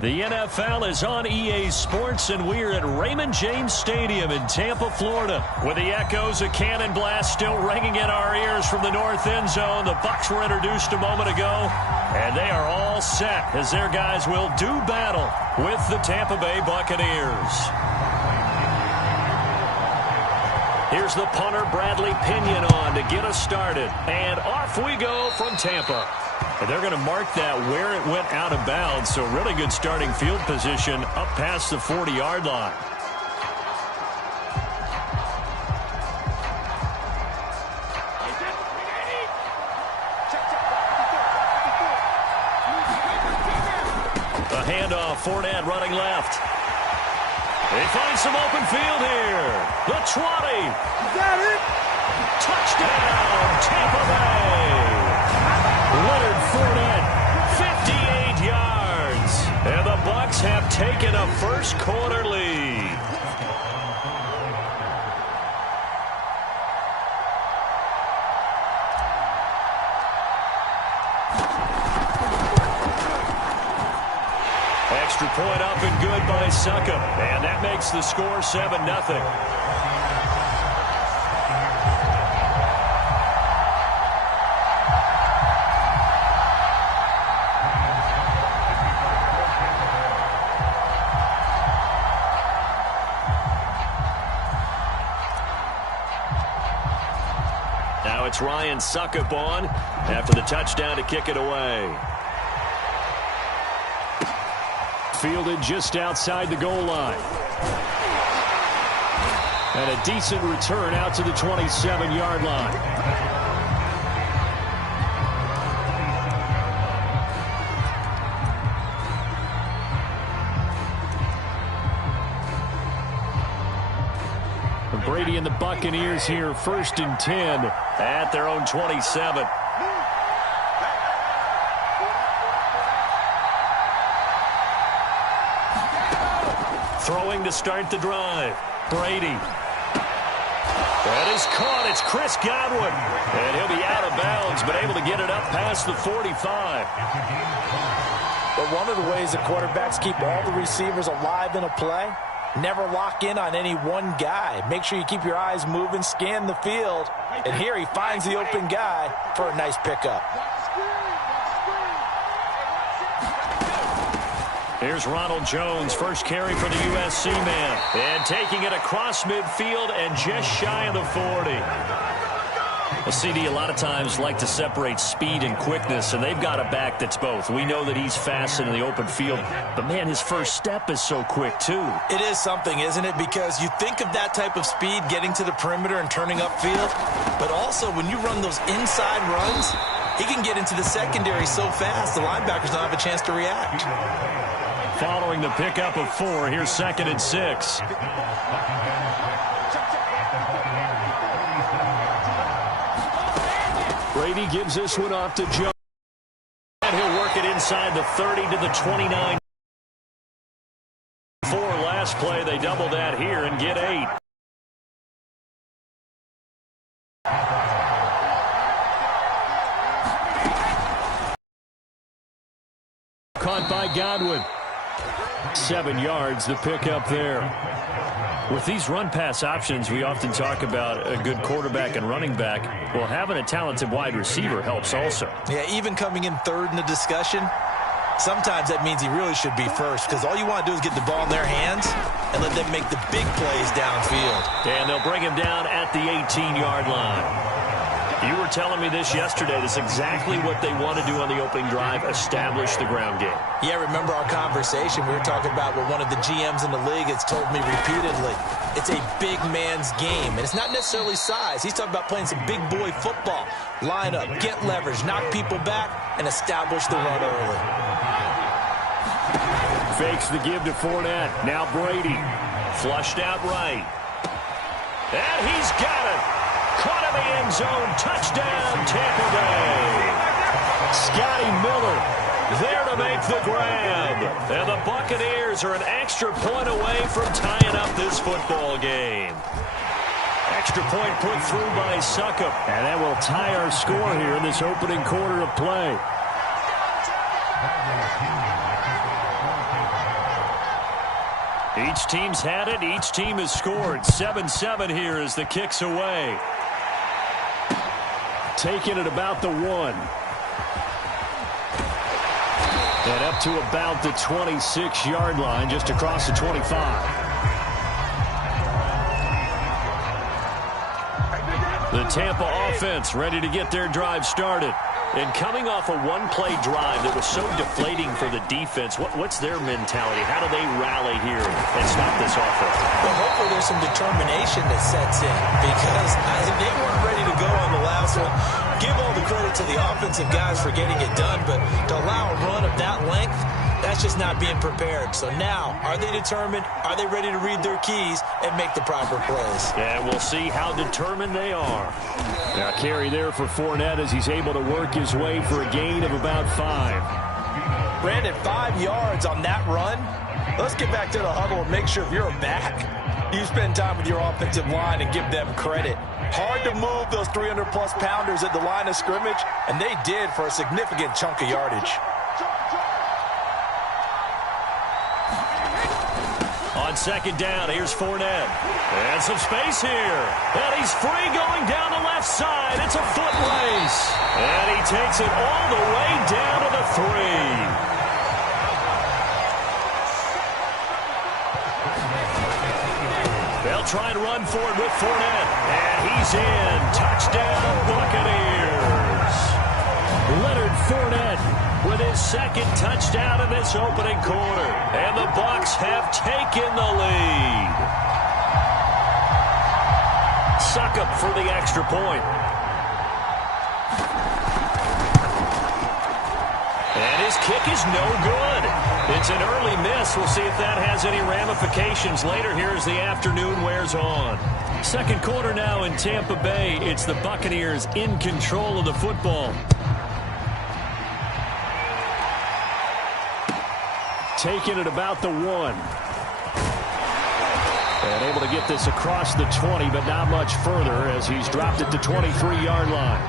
The NFL is on EA Sports, and we're at Raymond James Stadium in Tampa, Florida. With the echoes of cannon blast still ringing in our ears from the north end zone, the Bucs were introduced a moment ago, and they are all set as their guys will do battle with the Tampa Bay Buccaneers. Here's the punter, Bradley Pinion, on to get us started. And off we go from Tampa. And they're going to mark that where it went out of bounds, so really good starting field position up past the 40-yard line. A handoff, Fournette running left. They find some open field here. The 20. Got it. Touchdown, Tampa Bay. Leonard Fournette, 58 yards. And the Bucs have taken a first-quarter lead. Extra point up and good by Suckup. And that makes the score 7-0. Now it's Ryan Suckup on after the touchdown to kick it away. Fielded just outside the goal line. And a decent return out to the 27-yard line. Brady and the Buccaneers here, 1st and 10 at their own 27. Throwing to start the drive. Brady. That is caught. It's Chris Godwin. And he'll be out of bounds, but able to get it up past the 45. But one of the ways the quarterbacks keep all the receivers alive in a play, never lock in on any one guy. Make sure you keep your eyes moving, scan the field. And here he finds the open guy for a nice pickup. Here's Ronald Jones, first carry for the USC man. And taking it across midfield and just shy of the 40. Well, CD, a lot of times like to separate speed and quickness, and they've got a back that's both. We know that he's fast in the open field, but, man, his first step is so quick, too. It is something, isn't it? Because you think of that type of speed getting to the perimeter and turning upfield, but also when you run those inside runs, he can get into the secondary so fast the linebackers don't have a chance to react. Following the pickup of 4, here's 2nd and 6. Brady gives this one off to Jones. And he'll work it inside the 30 to the 29. 4 last play. They double that here and get 8. Caught by Godwin. 7 yards, the pickup there. With these run-pass options, we often talk about a good quarterback and running back. Well, having a talented wide receiver helps also. Yeah, even coming in 3rd in the discussion, sometimes that means he really should be first, because all you want to do is get the ball in their hands and let them make the big plays downfield. And they'll bring him down at the 18-yard line. You were telling me this yesterday. That's exactly what they want to do on the opening drive, establish the ground game. Yeah, remember our conversation. We were talking about what one of the GMs in the league has told me repeatedly. It's a big man's game, and it's not necessarily size. He's talking about playing some big boy football. Line up, get leverage, knock people back, and establish the run early. Fakes the give to Fournette. Now Brady. Flushed out right. And he's got it. Caught in the end zone. Touchdown, Tampa Bay. Scotty Miller there to make the grab. And the Buccaneers are an extra point away from tying up this football game. Extra point put through by Suckup. And that will tie our score here in this opening quarter of play. Each team's had it. Each team has scored. 7-7 here as the kick's away. Taking it about the 1. And up to about the 26-yard line, just across the 25. The Tampa offense ready to get their drive started. And coming off a one-play drive that was so deflating for the defense, what's their mentality? How do they rally here and stop this offense? Well, hopefully there's some determination that sets in because they weren't ready to go on the last one. Give all the credit to the offensive guys for getting it done, but to allow a run of that length, that's just not being prepared. So now, are they determined? Are they ready to read their keys and make the proper plays? And we'll see how determined they are. Now carry there for Fournette as he's able to work his way for a gain of about 5. Brandon, 5 yards on that run. Let's get back to the huddle and make sure if you're a back, you spend time with your offensive line and give them credit. Hard to move those 300-plus pounders at the line of scrimmage, and they did for a significant chunk of yardage. On second down, here's Fournette. And some space here. And he's free going down the left side. It's a foot race. And he takes it all the way down to the 3. They'll try and run for it with Fournette. And he's in. Touchdown, Buccaneers. Leonard Fournette with his second touchdown in this opening quarter. And the Bucs have taken the lead. Succop for the extra point. And his kick is no good. It's an early miss. We'll see if that has any ramifications later here as the afternoon wears on. Second quarter now in Tampa Bay. It's the Buccaneers in control of the football. Taking it about the 1. And able to get this across the 20, but not much further as he's dropped it to 23-yard line.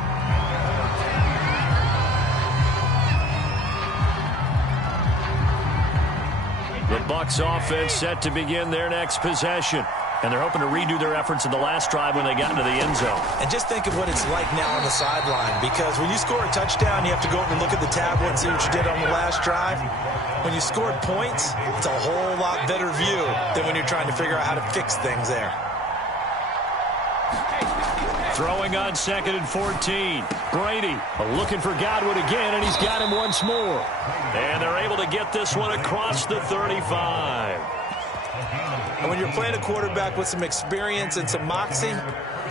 The Bucs offense set to begin their next possession. And they're hoping to redo their efforts in the last drive when they got into the end zone. And just think of what it's like now on the sideline, because when you score a touchdown, you have to go over and look at the tablet and see what you did on the last drive. When you scored points, it's a whole lot better view than when you're trying to figure out how to fix things there. Throwing on 2nd and 14. Brady looking for Godwin again, and he's got him once more. And they're able to get this one across the 35. And when you're playing a quarterback with some experience and some moxie,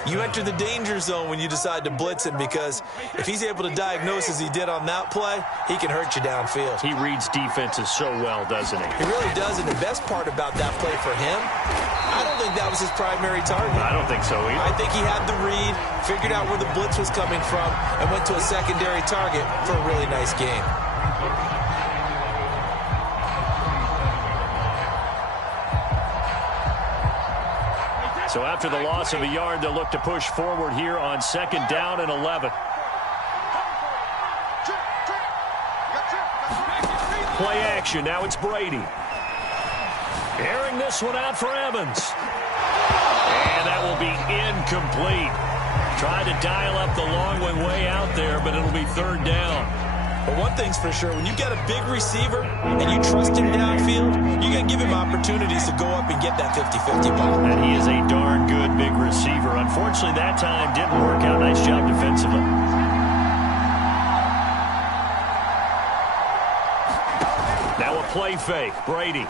you enter the danger zone when you decide to blitz him, because if he's able to diagnose as he did on that play, he can hurt you downfield. He reads defenses so well, doesn't he? He really does, and the best part about that play for him, I don't think that was his primary target. I don't think so either. I think he had the read, figured out where the blitz was coming from, and went to a secondary target for a really nice game. So after the loss of a yard, they'll look to push forward here on 2nd down and 11. Play action. Now it's Brady. Airing this one out for Evans. And that will be incomplete. Tried to dial up the long one way out there, but it'll be 3rd down. But one thing's for sure, when you got a big receiver and you trust him downfield, you're going to give him opportunities to go up and get that 50-50 ball. And he is a darn good big receiver. Unfortunately, that time didn't work out. Nice job defensively. Now a play fake. Brady.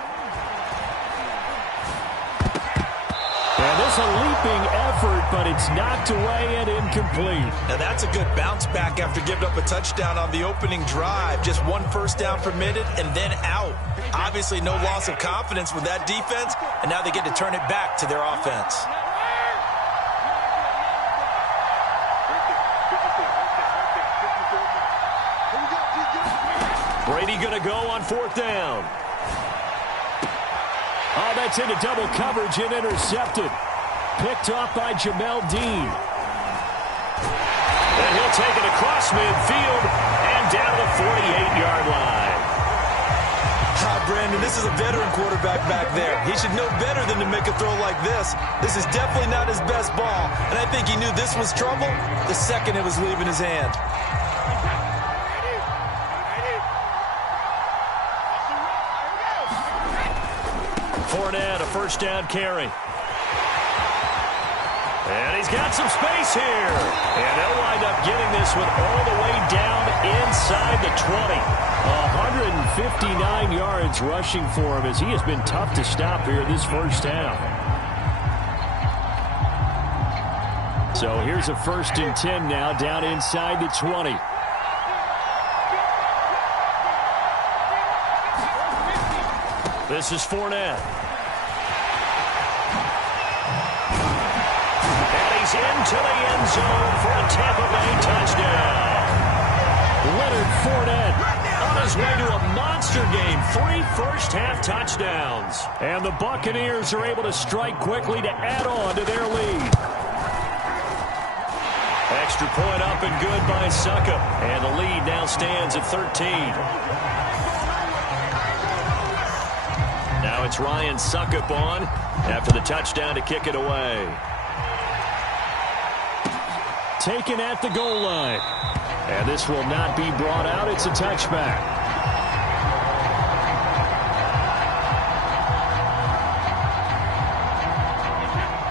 And this a leaping effort, but it's knocked away and incomplete. Now that's a good bounce back after giving up a touchdown on the opening drive. Just 1 first down permitted and then out. Obviously no loss of confidence with that defense, and now they get to turn it back to their offense. Brady going to go on 4th down. Oh, that's into double coverage and intercepted. Picked off by Jamel Dean. And he'll take it across midfield and down to the 48-yard line. Brandon, this is a veteran quarterback back there. He should know better than to make a throw like this. This is definitely not his best ball, and I think he knew this was trouble the second it was leaving his hand. Fournette, a first down carry. And he's got some space here. And they'll wind up getting this one all the way down inside the 20. 159 yards rushing for him as he has been tough to stop here this first half. So here's a 1st and 10 now down inside the 20. This is Fournette. Into the end zone for a Tampa Bay touchdown. Leonard Fournette on his way to a monster game. 3 first-half touchdowns. And the Buccaneers are able to strike quickly to add on to their lead. Extra point up and good by Suckup. And the lead now stands at 13. Now it's Ryan Suckup on after the touchdown to kick it away. Taken at the goal line. And this will not be brought out. It's a touchback.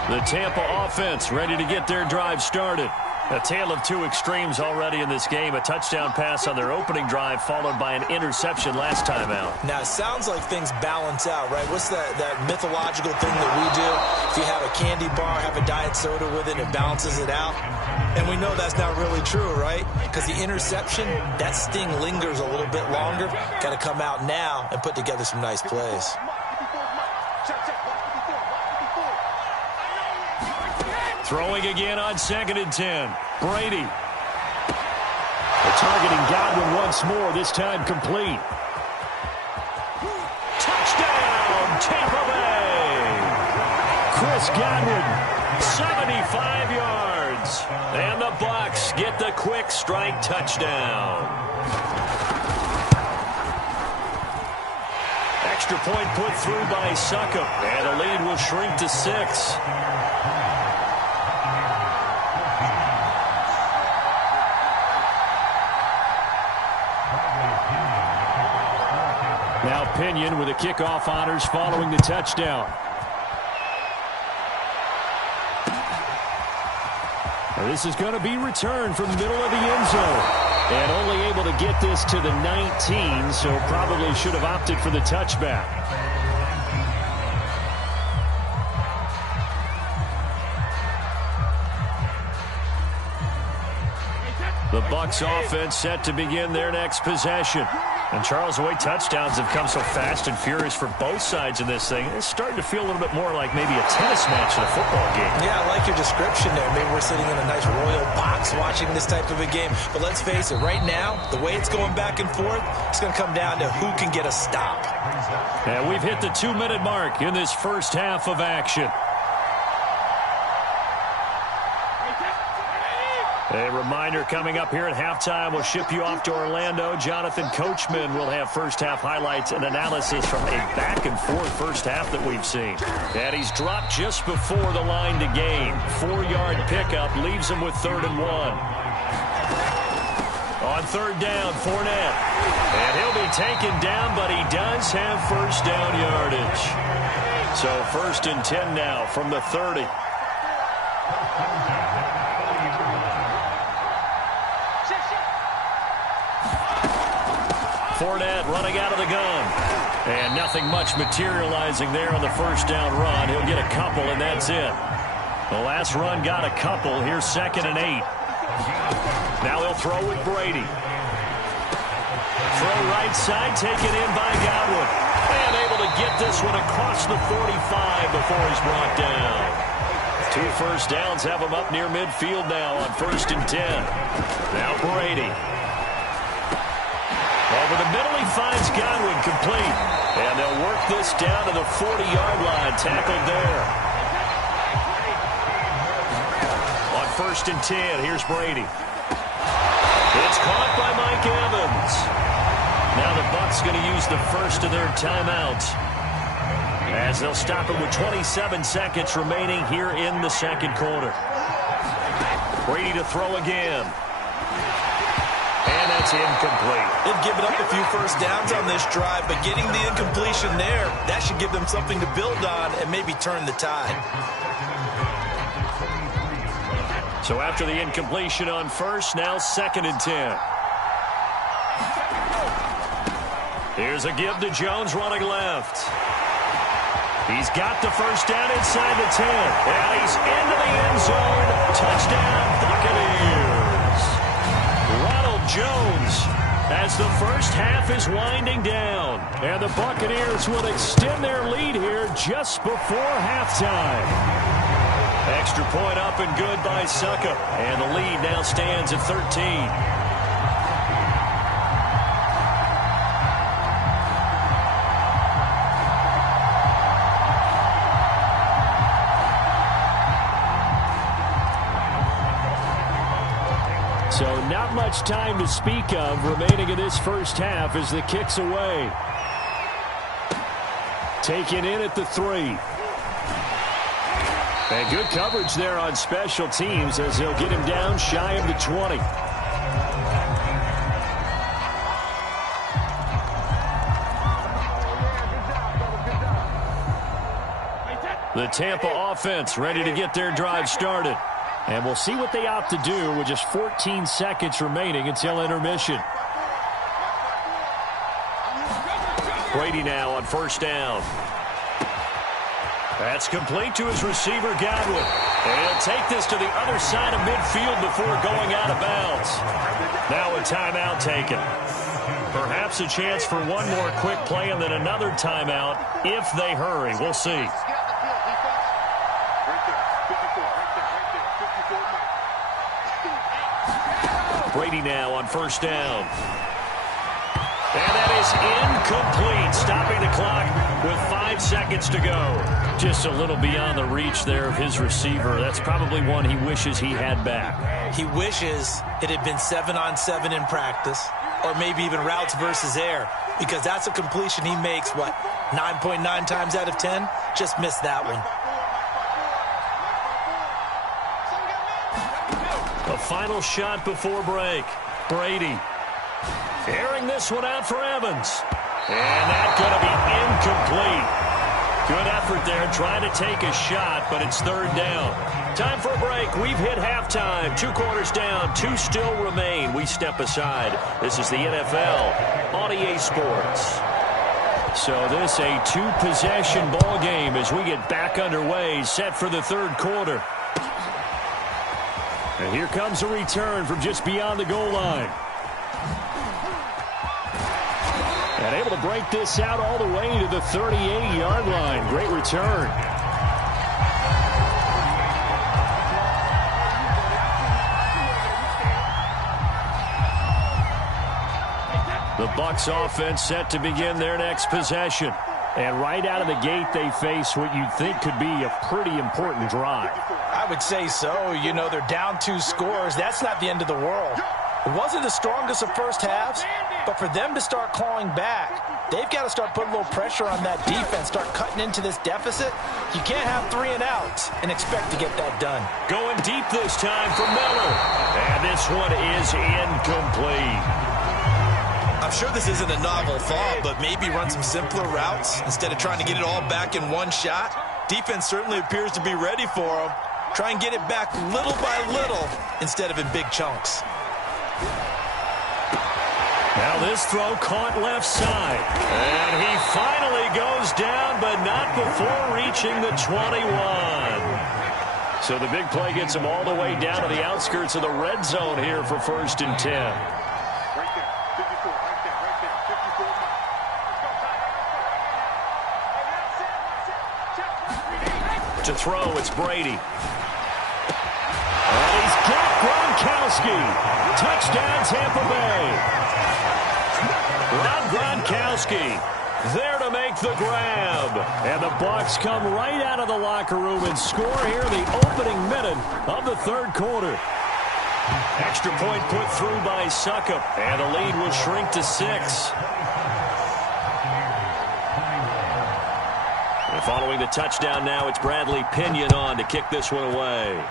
The Tampa offense ready to get their drive started. A tale of two extremes already in this game. A touchdown pass on their opening drive followed by an interception last time out. Now, it sounds like things balance out, right? What's that mythological thing that we do? If you have a candy bar, have a diet soda with it, it balances it out. And we know that's not really true, right? Because the interception, that sting lingers a little bit longer. Got to come out now and put together some nice plays. Throwing again on 2nd and 10. Brady. Targeting Godwin once more, this time complete. Touchdown, Tampa Bay. Chris Godwin, 75 yards. And the Bucs get the quick strike touchdown. Extra point put through by Suckup. And the lead will shrink to 6. Now Pinion with the kickoff honors following the touchdown. This is going to be returned from the middle of the end zone. And only able to get this to the 19, so probably should have opted for the touchback. The Bucs offense set to begin their next possession. And Charles, the way touchdowns have come so fast and furious for both sides in this thing, it's starting to feel a little bit more like maybe a tennis match in a football game. Yeah, I like your description there. Maybe we're sitting in a nice royal box watching this type of a game. But let's face it, right now, the way it's going back and forth, it's going to come down to who can get a stop. And we've hit the 2-minute mark in this first half of action. A reminder coming up here at halftime, we'll ship you off to Orlando. Jonathan Coachman will have first-half highlights and analysis from a back-and-forth first half that we've seen. And he's dropped just before the line to gain. 4-yard pickup leaves him with 3rd and 1. On 3rd down, Fournette. And he'll be taken down, but he does have first down yardage. So 1st and 10 now from the 30. Fournette running out of the gun. And nothing much materializing there on the first down run. He'll get a couple, and that's it. The last run got a couple. Here's 2nd and 8. Now he'll throw with Brady. Throw right side, taken in by Godwin. And able to get this one across the 45 before he's brought down. 2 first downs have him up near midfield now on 1st and 10. Now Brady. Over the middle, he finds Godwin complete. And they'll work this down to the 40-yard line. Tackled there. On 1st and 10, here's Brady. It's caught by Mike Evans. Now the Bucs Bucs going to use the first of their timeouts, as they'll stop it with 27 seconds remaining here in the second quarter. Brady to throw again. And that's incomplete. They've given up a few first downs on this drive, but getting the incompletion there, that should give them something to build on and maybe turn the tide. So after the incompletion on first, now 2nd and 10. Here's a give to Jones running left. He's got the first down inside the 10. And he's into the end zone. Touchdown, Buccaneers. Ronald Jones, as the first half is winding down. And the Buccaneers will extend their lead here just before halftime. Extra point up and good by Suckup. And the lead now stands at 13. So not much time to speak of remaining in this first half as the kick's away. Taken in at the 3. And good coverage there on special teams as they'll get him down shy of the 20. The Tampa offense ready to get their drive started. And we'll see what they opt to do with just 14 seconds remaining until intermission. Brady now on first down. That's complete to his receiver, Godwin. And he'll take this to the other side of midfield before going out of bounds. Now a timeout taken. Perhaps a chance for one more quick play and then another timeout if they hurry. We'll see. Brady now on first down. And that is incomplete, stopping the clock with 5 seconds to go. Just a little beyond the reach there of his receiver. That's probably one he wishes he had back. He wishes it had been 7-on-7 in practice, or maybe even routes versus air, because that's a completion he makes, 9.9 times out of 10? Just missed that one. A final shot before break. Brady airing this one out for Evans. And that's going to be incomplete. Good effort there trying to take a shot, but it's 3rd down. Time for a break. We've hit halftime. 2 quarters down. 2 still remain. We step aside. This is the NFL on EA Sports. So this a 2-possession ball game as we get back underway, set for the 3rd quarter. And here comes a return from just beyond the goal line. And able to break this out all the way to the 38-yard line. Great return. The Bucs offense set to begin their next possession. And right out of the gate, they face what you'd think could be a pretty important drive. I would say so. You know, they're down 2 scores. That's not the end of the world. It wasn't the strongest of first halves, but for them to start clawing back, they've got to start putting a little pressure on that defense, start cutting into this deficit. You can't have 3 and outs and expect to get that done. Going deep this time for Miller. And this one is incomplete. I'm sure this isn't a novel thought, but maybe run some simpler routes instead of trying to get it all back in one shot. Defense certainly appears to be ready for them. Try and get it back little by little instead of in big chunks. Now this throw caught left side. And he finally goes down, but not before reaching the 21. So the big play gets him all the way down to the outskirts of the red zone here for 1st and 10. To throw, it's Brady. And he's got Gronkowski. Touchdown, Tampa Bay. Rob Gronkowski there to make the grab. And the Bucs come right out of the locker room and score here in the opening minute of the 3rd quarter. Extra point put through by Suckup. And the lead will shrink to 6. And following the touchdown now, it's Bradley Pinion on to kick this one away.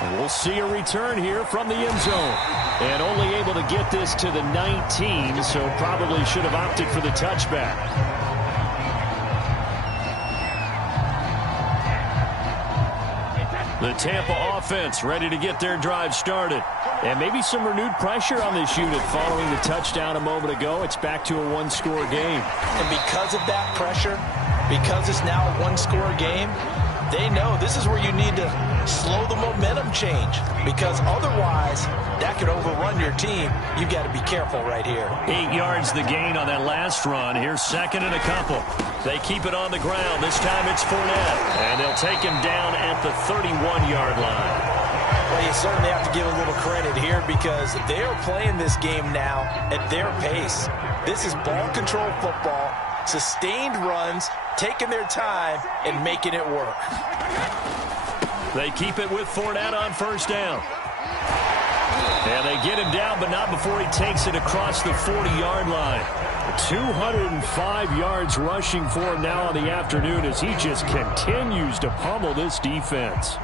And we'll see a return here from the end zone. And only able to get this to the 19, so probably should have opted for the touchback. The Tampa offense ready to get their drive started. And maybe some renewed pressure on this unit following the touchdown a moment ago. It's back to a one-score game. And because of that pressure, because it's now a one-score game, they know this is where you need to slow the momentum change, because otherwise that could overrun your team. You've got to be careful right here. 8 yards the gain on that last run. Here's second and a couple. They keep it on the ground. This time it's Fournette, and they'll take him down at the 31-yard line. Well, you certainly have to give a little credit here because they are playing this game now at their pace. This is ball control football, sustained runs, taking their time and making it work. They keep it with Fournette on first down. And they get him down, but not before he takes it across the 40-yard line. 205 yards rushing for him now on the afternoon as he just continues to pummel this defense.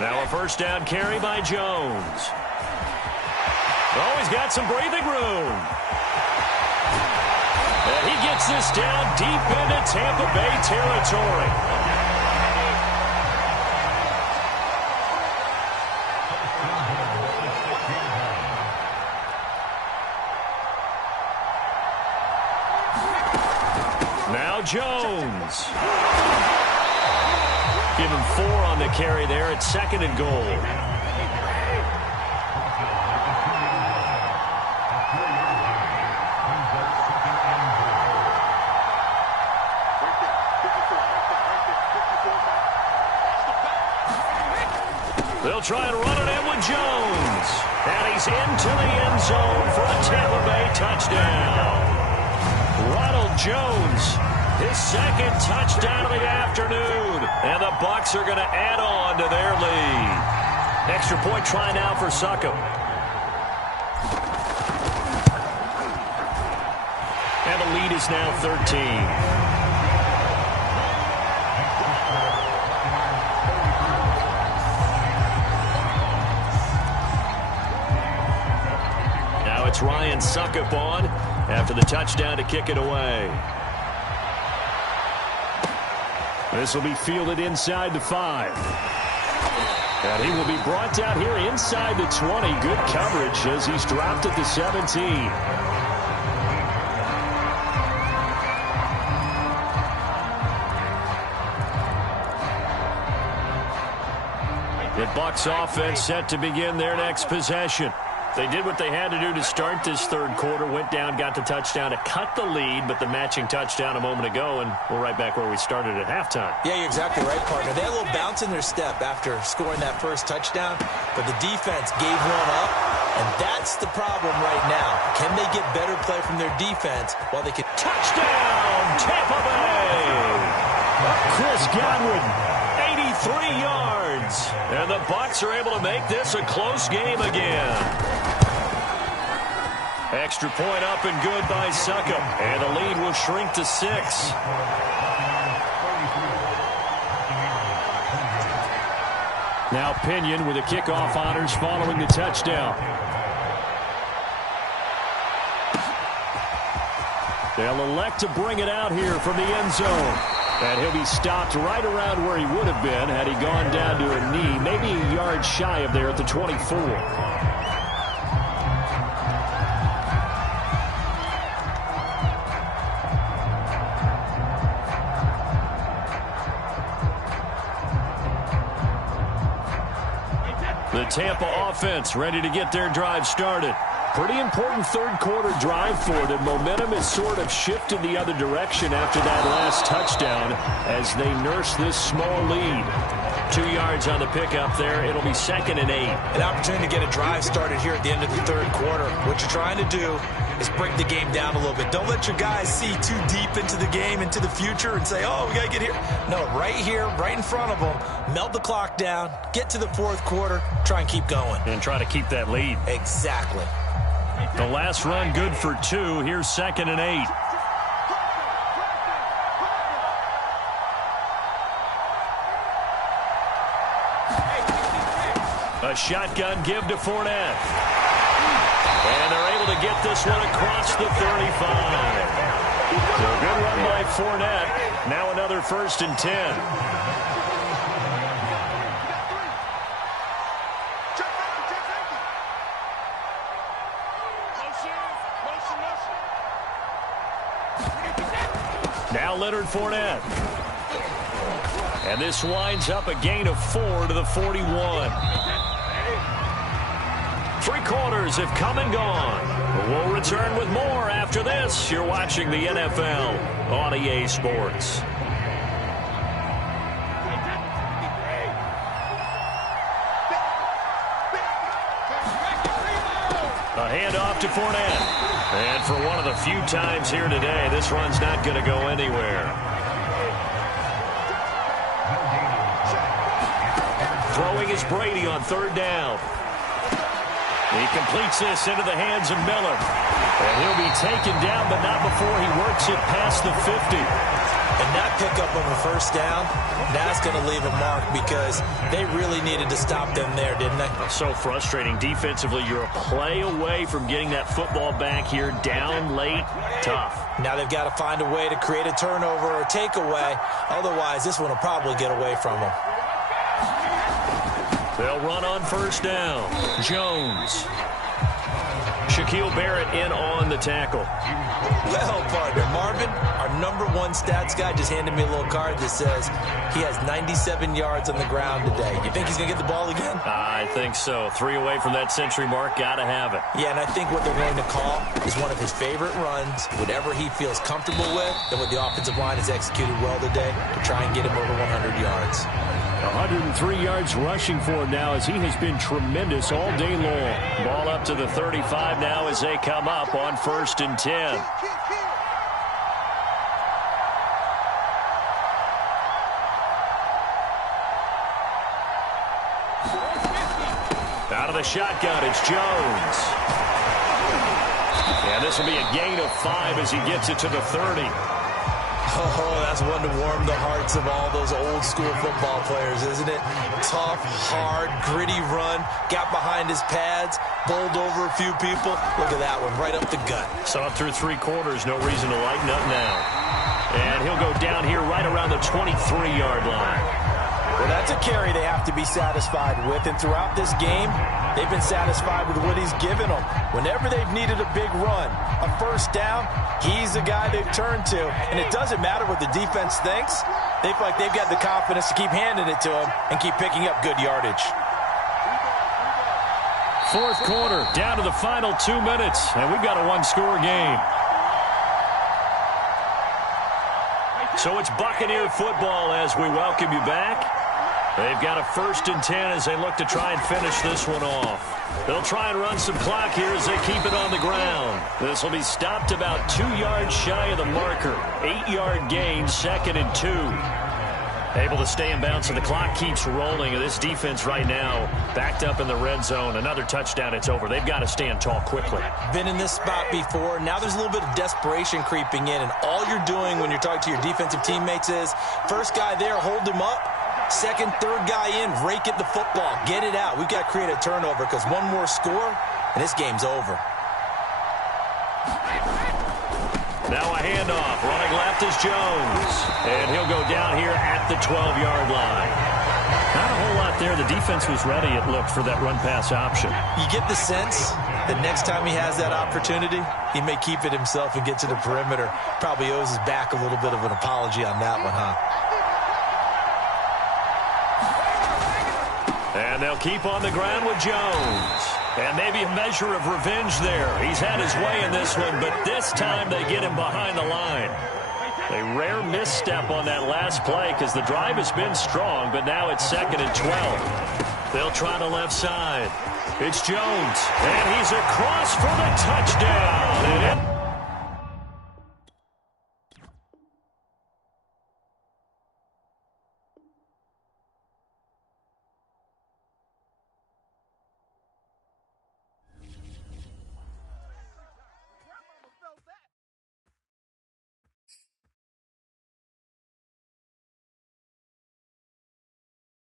Now a first down carry by Jones. Oh, he's got some breathing room. And he gets this down deep into Tampa Bay territory. Now Jones. Give him 4 on the carry there. It's second and goal. They'll try and run it in with Jones. And he's into the end zone for a Tampa Bay touchdown. Ronald Jones, his second touchdown of the afternoon. And the Bucs are going to add on to their lead. Extra point try now for Succop. And the lead is now 13. It's Ryan Succop on after the touchdown to kick it away. This will be fielded inside the 5. And he will be brought down here inside the 20. Good coverage as he's dropped at the 17. The Bucs offense set to begin their next possession. They did what they had to do to start this third quarter. Went down, got the touchdown to cut the lead, but the matching touchdown a moment ago, and we're right back where we started at halftime. Yeah, you're exactly right, partner. They had a little bounce in their step after scoring that first touchdown, but the defense gave one up, and that's the problem right now. Can they get better play from their defense while they can... Touchdown, Tampa Bay! Chris Godwin, 83 yards. And the Bucs are able to make this a close game again. Extra point up and good by Succop. And the lead will shrink to 6. Now Pinion with the kickoff honors following the touchdown. They'll elect to bring it out here from the end zone. And he'll be stopped right around where he would have been had he gone down to a knee, maybe a yard shy of there at the 24. The Tampa offense ready to get their drive started. Pretty important third quarter drive for them. Momentum has sort of shifted the other direction after that last touchdown as they nurse this small lead. 2 yards on the pickup there. It'll be 2nd and 8. An opportunity to get a drive started here at the end of the third quarter. What you're trying to do is break the game down a little bit. Don't let your guys see too deep into the game, into the future, and say, oh, we got to get here. No, right here, right in front of them, melt the clock down, get to the fourth quarter, try and keep going. And try to keep that lead. Exactly. The last run good for 2. Here's 2nd and 8. A shotgun give to Fournette. And they're able to get this one across the 35. So good run by Fournette. Now another 1st and 10. Now Leonard Fournette. And this winds up a gain of 4 to the 41. 3 quarters have come and gone. We'll return with more after this. You're watching the NFL on EA Sports. A handoff to Fournette. And for one of the few times here today, this run's not going to go anywhere. Throwing is Brady on 3rd down. He completes this into the hands of Miller. And he'll be taken down, but not before he works it past the 50. And that pickup of a 1st down, that's going to leave a mark because they really needed to stop them there, didn't they? So frustrating. Defensively, you're a play away from getting that football back here down late. Tough. Now they've got to find a way to create a turnover or a takeaway. Otherwise, this one will probably get away from them. They'll run on 1st down. Jones. Shaquille Barrett in on the tackle. Well, partner, Marvin, our #1 stats guy, just handed me a little card that says he has 97 yards on the ground today. You think he's going to get the ball again? I think so. 3 away from that century mark. Got to have it. Yeah, and I think what they're going to call is one of his favorite runs, whatever he feels comfortable with, and what the offensive line has executed well today to try and get him over 100 yards. 103 yards rushing for him now as he has been tremendous all day long. Ball up to the 35 now as they come up on 1st and 10. Out of the shotgun, it's Jones. And this will be a gain of 5 as he gets it to the 30. Oh, that's one to warm the hearts of all those old school football players, isn't it? Tough, hard, gritty run, got behind his pads, bowled over a few people. Look at that one, right up the gut. Saw it through 3 quarters, no reason to lighten up now. And he'll go down here right around the 23-yard line. Well, that's a carry they have to be satisfied with, and throughout this game, they've been satisfied with what he's given them. Whenever they've needed a big run, a 1st down, he's the guy they've turned to. And it doesn't matter what the defense thinks. They feel like they've got the confidence to keep handing it to him and keep picking up good yardage. 4th quarter, down to the final 2 minutes, and we've got a 1-score game. So it's Buccaneer football as we welcome you back. They've got a 1st and 10 as they look to try and finish this one off. They'll try and run some clock here as they keep it on the ground. This will be stopped about 2 yards shy of the marker. 8-yard gain, 2nd and 2. Able to stay in bounds, so the clock keeps rolling. This defense right now backed up in the red zone. Another touchdown, it's over. They've got to stand tall quickly. Been in this spot before. Now there's a little bit of desperation creeping in, and all you're doing when you're talking to your defensive teammates is, first guy there, hold him up. 2nd, 3rd guy in, rake at the football. Get it out. We've got to create a turnover because one more score, and this game's over. Now a handoff. Running left is Jones. And he'll go down here at the 12-yard line. Not a whole lot there. The defense was ready, it looked, for that run-pass option. You get the sense that next time he has that opportunity, he may keep it himself and get to the perimeter. Probably owes his back a little bit of an apology on that one, huh? And they'll keep on the ground with Jones. And maybe a measure of revenge there. He's had his way in this one, but this time they get him behind the line. A rare misstep on that last play because the drive has been strong, but now it's 2nd and 12. They'll try the left side. It's Jones, and he's across for the touchdown.